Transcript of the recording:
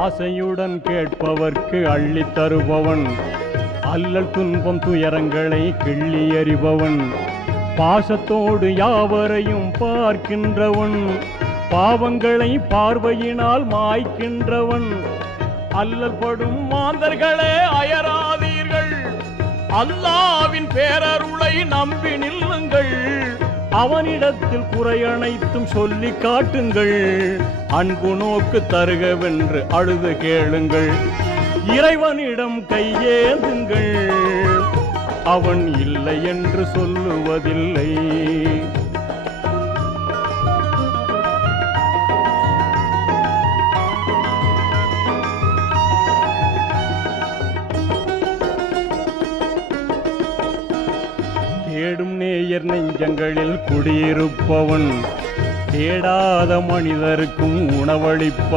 ஆசையுடன் கேட்பவர்க்கு அள்ளித் தருபவன், அல்லல் துன்பம் துயரங்களை கிள்ளி எறிபவன், பாசத்தோடு யாவரையும் பார்க்கின்றவன், பாவங்களை பார்வையினால் மாய்க்கின்றவன். அல்லல் படும் மாந்தர்களே அயராதீர்கள், அல்லாவின் பேரருளை நம்பி நில்லுங்கள். அவனிடத்தில் குறையனைத்தும் சொல்லி காட்டுங்கள், அன்பு நோக்கு தருகவென்று அழுது கேளுங்கள். இறைவனிடம் கையேந்துங்கள், அவன் இல்லை என்று சொல்லுவதில்லை. தேடும் நேயர் நெஞ்சங்களில் குடியிருப்பவன், தேடாத மனிதருக்கும் உணவளிப்பவன்.